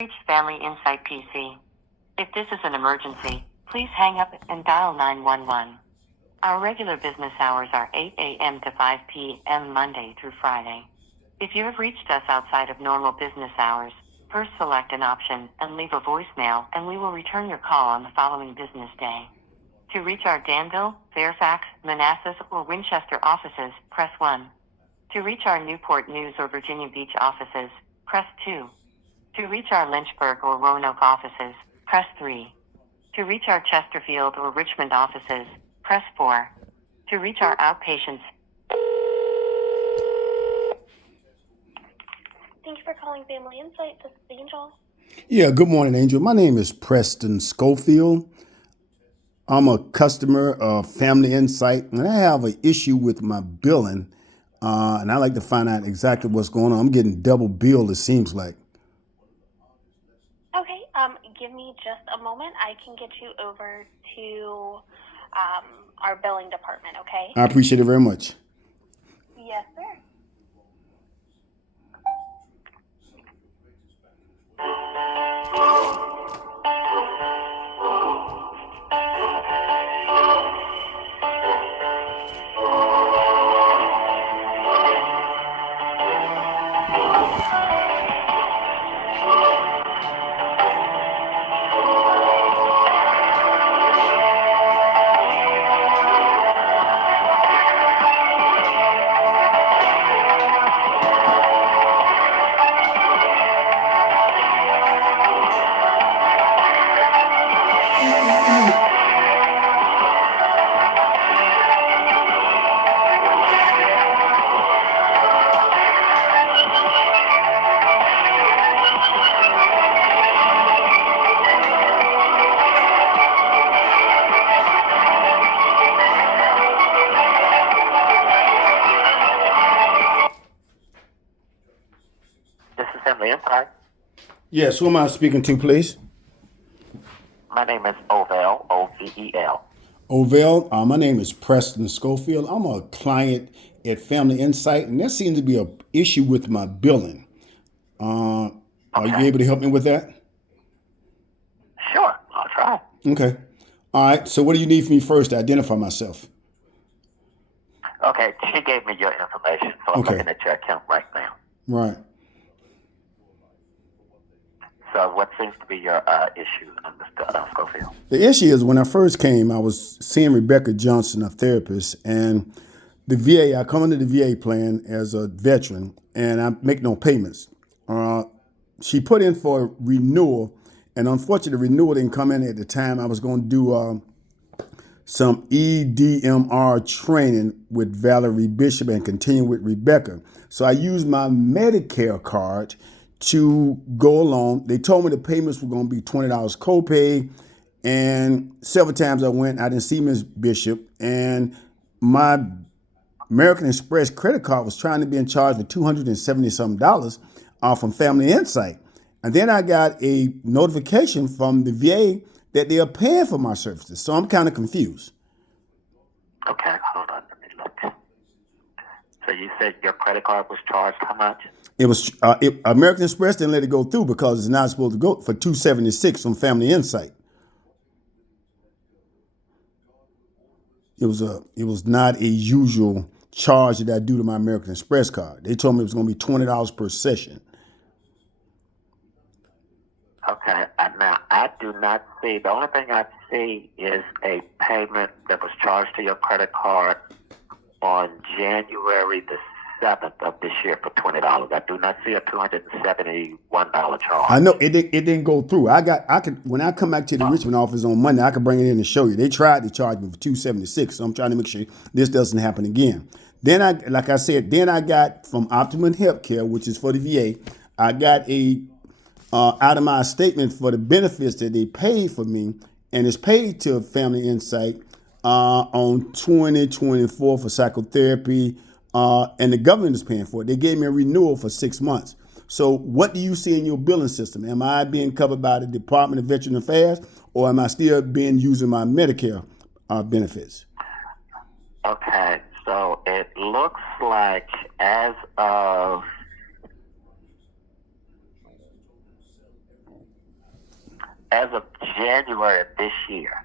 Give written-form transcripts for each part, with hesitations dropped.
Reached Family Insight PC. If this is an emergency, please hang up and dial 911. Our regular business hours are 8 a.m. to 5 p.m. Monday through Friday. If you have reached us outside of normal business hours, first select an option and leave a voicemail, and we will return your call on the following business day. To reach our Danville, Fairfax, Manassas, or Winchester offices, press 1. To reach our Newport News or Virginia Beach offices, press 2. To reach our Lynchburg or Roanoke offices, press 3. To reach our Chesterfield or Richmond offices, press 4. To reach our outpatients. Thank you for calling Family Insight. This is Angel. Yeah, good morning, Angel. My name is Preston Schofield. I'm a customer of Family Insight, and I have an issue with my billing, and I'd like to find out exactly what's going on. I'm getting double billed, it seems like. Okay, give me just a moment. I can get you over to our billing department, okay? I appreciate it very much. Yes, sir. This is Family Insight. Yes, who am I speaking to, please? My name is Ovel, O-V-E-L. Ovell, my name is Preston Schofield. I'm a client at Family Insight, and there seems to be an issue with my billing. Are you Okay. able to help me with that? Sure, I'll try. Okay. All right, so what do you need from me first to identify myself? Okay, she gave me your information, so I'm Okay. looking at your account right now. Right. So what seems to be your issue, Mr. Schofield? The issue is when I first came, I was seeing Rebecca Johnson, a therapist, and the VA, I come under the VA plan as a veteran, and I make no payments. She put in for renewal, and unfortunately, the renewal didn't come in at the time. I was going to do some EDMR training with Valerie Bishop and continue with Rebecca. So I used my Medicare card to go along. They told me the payments were going to be $20 copay, and several times I went, I didn't see Ms. Bishop, and my American Express credit card was trying to be in charge for $270 something from Family Insight. And then I got a notification from the VA that they are paying for my services. So I'm kind of confused. Okay, hold on, let me look. So you said your credit card was charged how much? It was American Express didn't let it go through because it's not supposed to go for $276 from Family Insight. It was not a usual charge that I do to my American Express card. They told me it was going to be $20 per session. Okay, now I do not see, the only thing I see is a payment that was charged to your credit card on January the 7th of this year for $20. I do not see a $271 charge. I know it didn't go through. When I come back to the Richmond office on Monday, I can bring it in and show you. They tried to charge me for $276, so I'm trying to make sure this doesn't happen again. Then I got from Optimum Healthcare, which is for the VA, I got a itemized statement for the benefits that they paid for me, and it's paid to Family Insight on 2024 for psychotherapy, and the government is paying for it. They gave me a renewal for 6 months. So what do you see in your billing system? Am I being covered by the Department of Veteran Affairs, or am I still being using my Medicare benefits? Okay, so it looks like as of as of January of this year,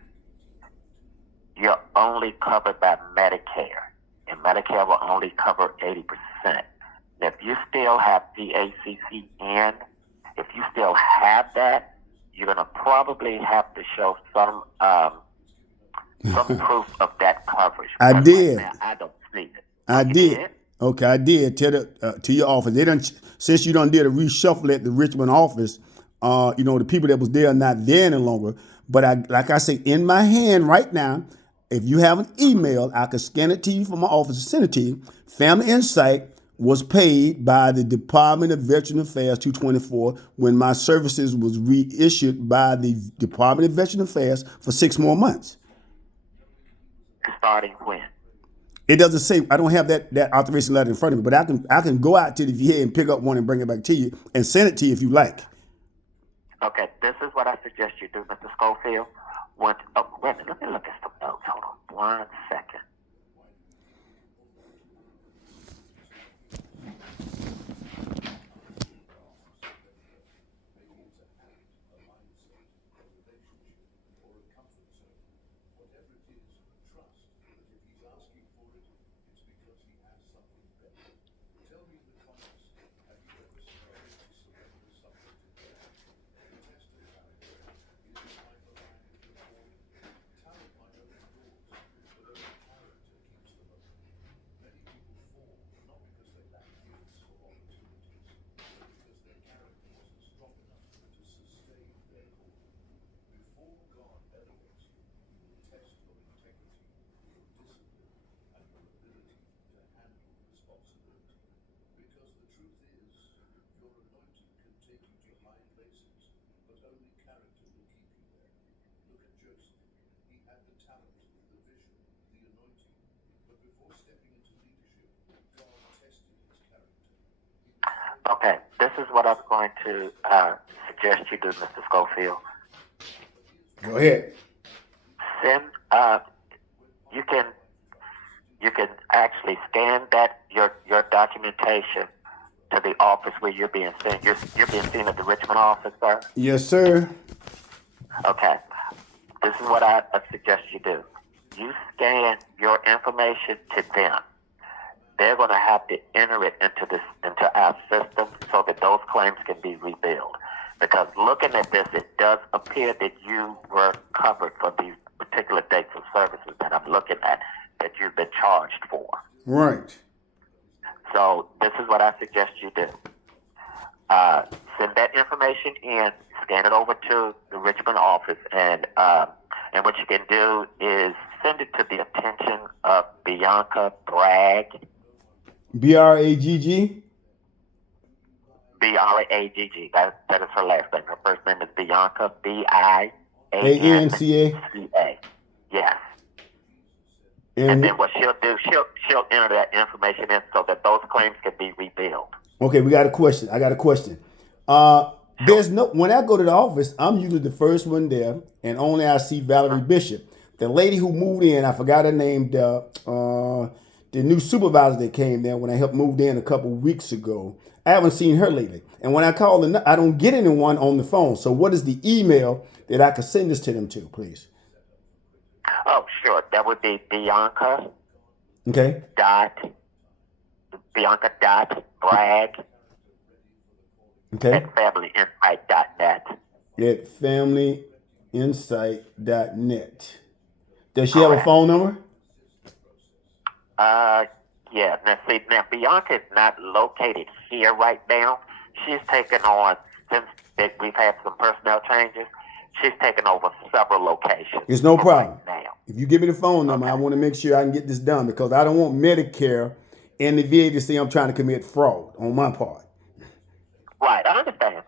you're only covered by Medicare, and Medicare will only cover 80%. If you still have VACCN, if you still have that, you're going to probably have to show some proof of that coverage. I Because did. Right now, I don't see it. I You did. Okay, I did. Tell to your office. They done since you done did a reshuffle at the Richmond office. The people that was there are not there any longer. But like I say, in my hand right now, if you have an email, I can scan it to you from my office and send it to you. Family Insight was paid by the Department of Veteran Affairs 224 when my services was reissued by the Department of Veteran Affairs for 6 more months. Starting when? It doesn't say. I don't have that authorization letter in front of me, but I can go out to the VA and pick up one and bring it back to you and send it to you if you like. Okay, this is what I suggest you do, Mr. Schofield. Wait a minute, let me look at some notes. Hold on 1 second. Okay, this is what I'm going to suggest you do, Mr. Schofield. Go ahead. Send you can actually scan that your documentation to the office where you're being seen. You're being seen at the Richmond office, sir. Yes, sir. Okay, this is what I suggest you do. You scan your information to them. They're going to have to enter it into our system so that those claims can be rebilled. Because looking at this, it does appear that you were covered for these particular dates of services that I'm looking at that you've been charged for. Right. So this is what I suggest you do. Send that information in, scan it over to the Richmond office, and what you can do is send it to the attention of Bianca Bragg. Bragg. Bragg. That is her last name. Her first name is Bianca. Bianca. Yes. And then what she'll do, she'll enter that information in so that those claims can be rebilled. Okay, we got a question. I got a question. There's no when I go to the office, I'm usually the first one there, and only I see Valerie Bishop. The lady who moved in, I forgot her name. The new supervisor that came there when I helped move in a couple weeks ago. I haven't seen her lately. And when I call, I don't get anyone on the phone. So what is the email that I can send this to them to, please? Oh, sure. That would be Bianca. Okay. Bianca Bragg. Okay. At familyinsight.net. At familyinsight.net. Does she have a phone number? Yeah. Now Bianca is not located here right now. She's taken on, since we've had some personnel changes, she's taken over several locations. It's no problem. Right now. If you give me the phone number, I want to make sure I can get this done because I don't want Medicare and the VA to say I'm trying to commit fraud on my part. Right, I understand.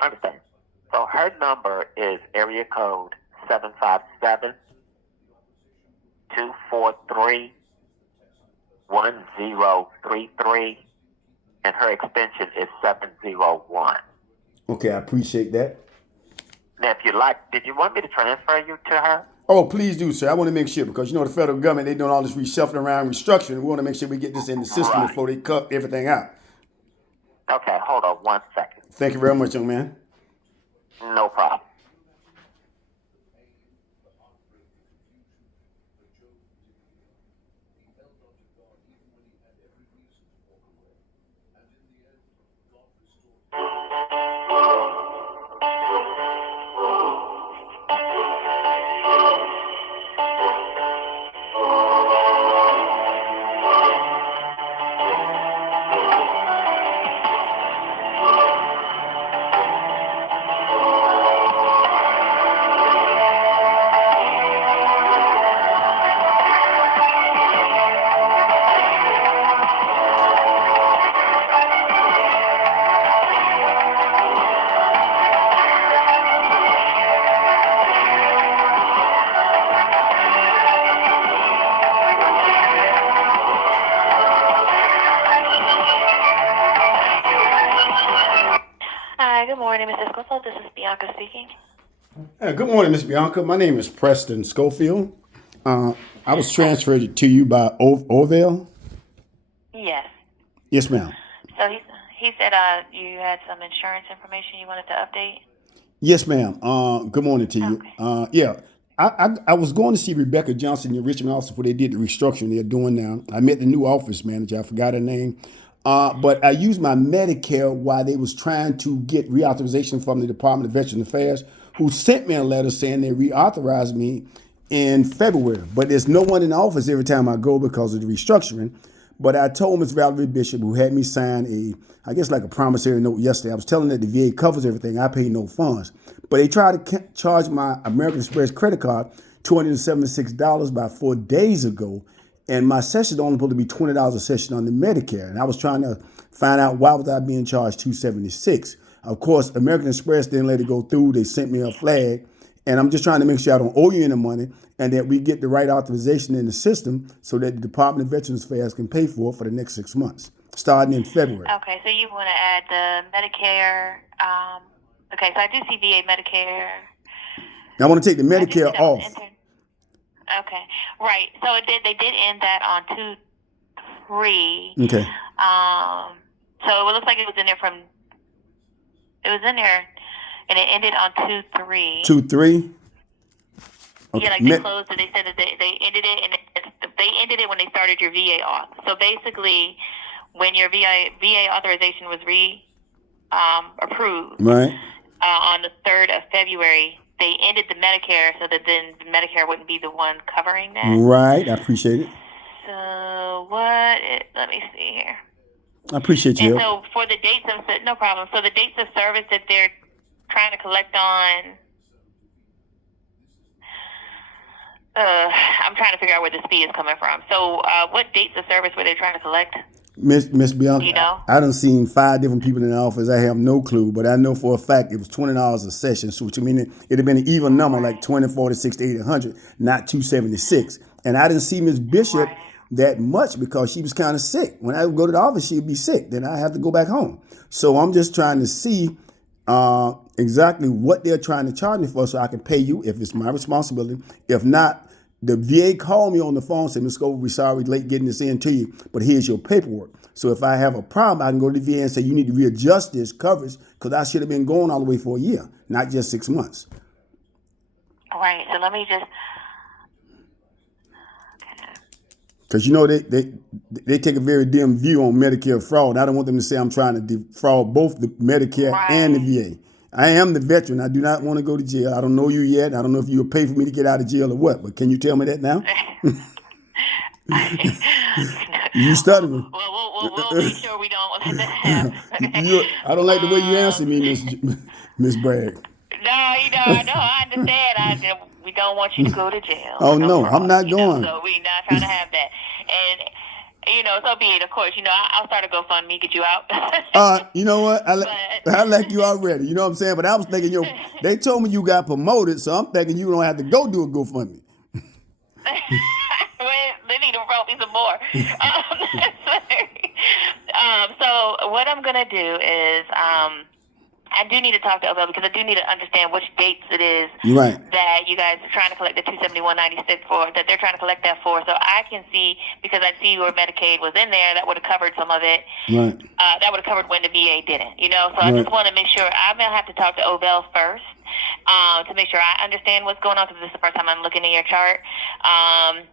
So her number is area code 757-243-1033, and her extension is 701. Okay, I appreciate that. Now, if you like, did you want me to transfer you to her? Oh, please do, sir. I want to make sure because the federal government, they're doing all this reshuffling around, restructuring. We want to make sure we get this in the system before they cut everything out. Okay, hold on 1 second. Thank you very much, young man. No problem. Bianca speaking. Good morning, Miss Bianca. My name is Preston Schofield. I was transferred to you by Orville. Yes. Yes, ma'am. So he said you had some insurance information you wanted to update. Yes, ma'am. Good morning to you. Okay. Yeah, I was going to see Rebecca Johnson, the Richmond office, where they did the restructuring they're doing now. I met the new office manager. I forgot her name. But I used my Medicare while they was trying to get reauthorization from the Department of Veterans Affairs, who sent me a letter saying they reauthorized me in February. But there's no one in the office every time I go because of the restructuring. But I told Ms. Valerie Bishop, who had me sign I guess like a promissory note yesterday. I was telling her that the VA covers everything. I pay no funds. But they tried to charge my American Express credit card $276 about 4 days ago. And my session only supposed to be $20 a session on the Medicare. And I was trying to find out why was I being charged $276. Of course, American Express didn't let it go through. They sent me a flag. And I'm just trying to make sure I don't owe you any money and that we get the right authorization in the system so that the Department of Veterans Affairs can pay for it for the next 6 months, starting in February. Okay, so you want to add the Medicare. Okay, so I do see VA Medicare. I want to take the Medicare off. Okay, right. So they did end that on 2/3. Okay. So it looks like it was in there, and it ended on 2/3. 2/3. Okay. Yeah, like they closed it. They said that they ended it, and they ended it when they started your VA auth. So basically, when your VA authorization was approved, right, on the 3rd of February, they ended the Medicare so that then the Medicare wouldn't be the one covering that. Right, I appreciate it. So let me see here. I appreciate you. And so for the dates of, no problem. So the dates of service that they're trying to collect on, I'm trying to figure out where this fee is coming from. So what dates of service were they trying to collect? Miss Bianca, you know? I done seen 5 different people in the office. I have no clue, but I know for a fact it was $20 a session. So which mean it'd have been an even number, like 20, 40, 60, 80, 100, not 276. And I didn't see Miss Bishop that much because she was kind of sick. When I would go to the office, she'd be sick. Then I have to go back home. So I'm just trying to see exactly what they're trying to charge me for so I can pay you if it's my responsibility. If not, the VA called me on the phone and said, Ms. Scoville, we're sorry we're late getting this in to you, but here's your paperwork. So if I have a problem, I can go to the VA and say, you need to readjust this coverage because I should have been going all the way for a year, not just 6 months. Right. So let me just... Because, they take a very dim view on Medicare fraud. I don't want them to say I'm trying to defraud both the Medicare and the VA. I am the veteran. I do not want to go to jail. I don't know you yet. I don't know if you'll pay for me to get out of jail or what, but can you tell me that now? You stuttering. Well, we'll make sure we don't let that happen. Okay? I don't like the way you answer me, Miss Bragg. No, I understand. We don't want you to go to jail. Oh, no, I'm not going. So we're not trying to have that. And, so be it, of course. I'll start a GoFundMe, get you out. You know what? I like you already. You know what I'm saying? But I was thinking, they told me you got promoted, so I'm thinking you don't have to go do a GoFundMe. They need to roll me some more. So what I'm going to do is... I do need to talk to OBEL because I do need to understand which dates it is that you guys are trying to collect the $271.96 for, that they're trying to collect that for. So I can see, because I see your Medicaid was in there, that would have covered some of it. Right. That would have covered when the VA didn't, So I just want to make sure. I'm going to have to talk to OBEL first to make sure I understand what's going on, because this is the first time I'm looking at your chart,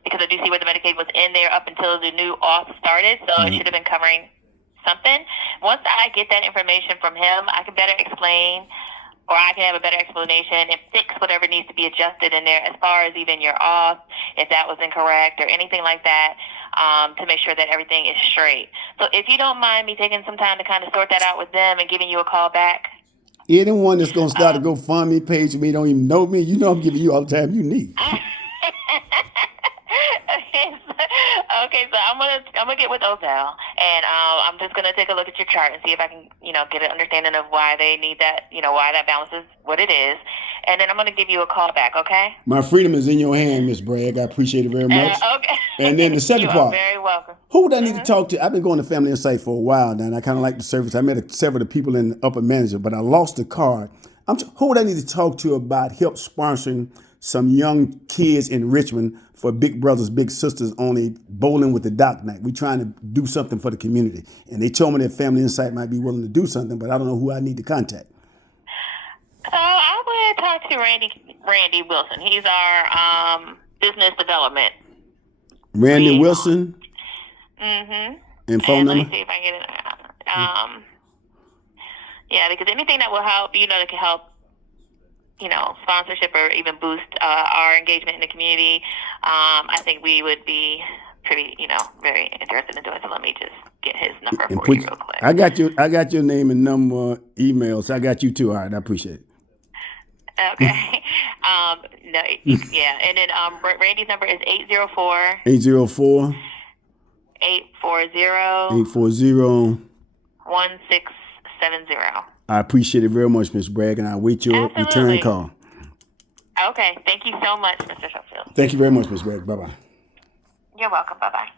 because I do see where the Medicaid was in there up until the new auth started, so it should have been covering something. Once I get that information from him, I can better explain, or I can have a better explanation and fix whatever needs to be adjusted in there as far as even your auth, if that was incorrect or anything like that, to make sure that everything is straight. So if you don't mind me taking some time to kind of sort that out with them and giving you a call back. Anyone that's going to start a GoFundMe page with me don't even know me. I'm giving you all the time you need. Okay, so I'm gonna get with OBEL, and I'm just gonna take a look at your chart and see if I can, get an understanding of why they need that, why that balance is what it is, and then I'm gonna give you a call back. Okay? My freedom is in your hand, Miss Bragg. I appreciate it very much. Okay. And then the second part. You're very welcome. Who would I need to talk to? I've been going to Family Insight for a while now, and I kind of like the service. I met several of the people in the upper management, but I lost the card. Who would I need to talk to about help sponsoring some young kids in Richmond for Big Brothers Big Sisters on a bowling with the dock night? We trying to do something for the community, and they told me that Family Insight might be willing to do something, but I don't know who I need to contact. I would talk to Randy Wilson. He's our business development. Randy liaison. Wilson. Mm-hmm. And phone Let number. me see if I can get it. Yeah, because anything that will help, that can help, sponsorship or even boost our engagement in the community, I think we would be pretty, very interested in doing. So let me just get his number And for you real quick. I got your name and number, email, so I got you too. All right, I appreciate it. Okay. No, yeah, and then Randy's number is 804 804 840 840. 1670. I appreciate it very much, Ms. Bragg, and I'll wait your return call. Okay. Thank you so much, Mr. Sheffield. Thank you very much, Ms. Bragg. Bye-bye. You're welcome. Bye-bye.